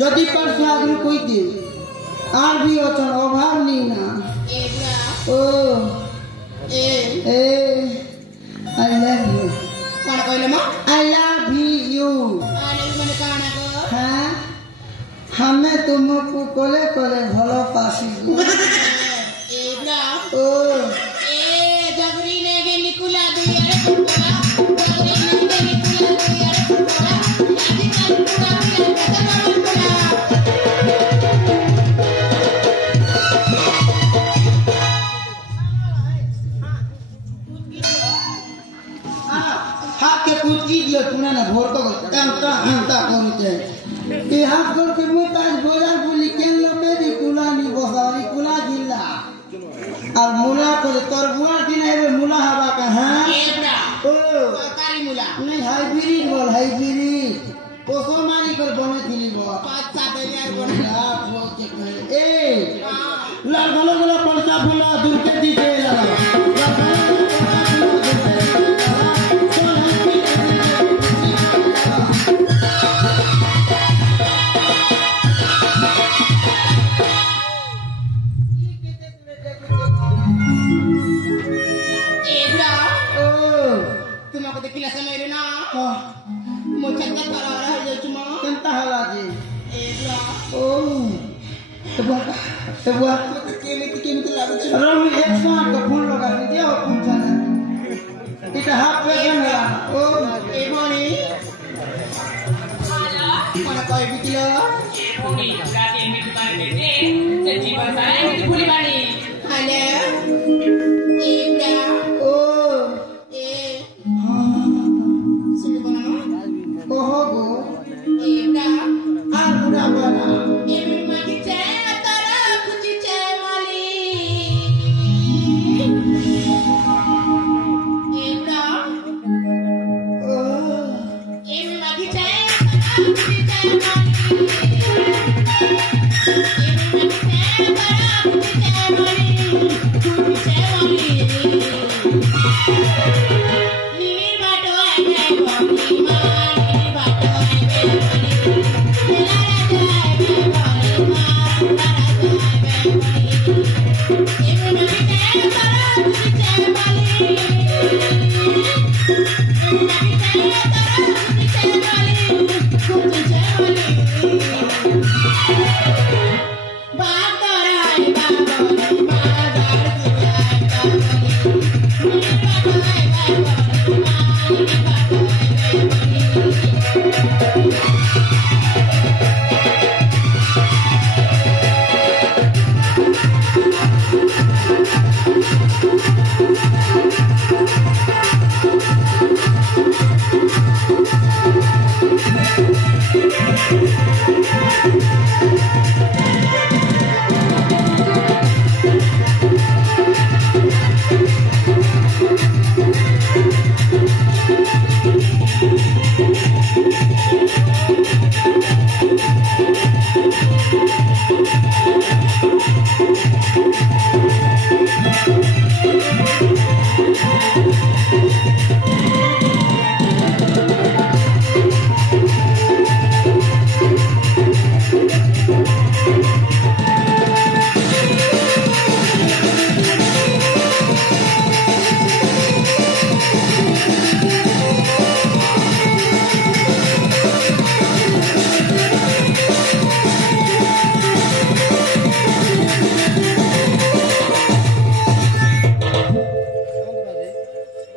যদি পারছো আগে কই দে আর भी অচন অভাব নেই না ও এ আই লাভ ইউ কোন কইলে মা আই লাভ ইউ মানে কানা গো হ্যাঁ আমি তোমাকে কোলে কোলে ভালো পাসি এবলা ও এ জবরি নেগে নিকুলা দিয়ে রে তোরা জবরি নেগে নিকুলা দিয়ে রে তোরা আদি কাল পুরা भोर को करते हाथ कर के मुताज बोजार बोली केन लोके दी कुलानी बसारी कुला जिल्ला और मुला को तोर बुआ दिन है मुला हवा का हां ओ कारी मुला नहीं हाइब्रिड बोल हाइब्रिड कोसो मारी कर बने दिली बो 5-7 हजार बने बोल के ए ला गलो गलो परसा फुला दूर के दीजे लगा sebuah kini lagu Rami Eksan ke pun lo kan dia pun sana kita HP kan ya oh ibu ni mana kau ibu dia ibu ni berarti ibu bukan bete jadi bahasa itu boleh bani halo ibu dah oh sini mana oh go ibu dah aku dah mana ibu mati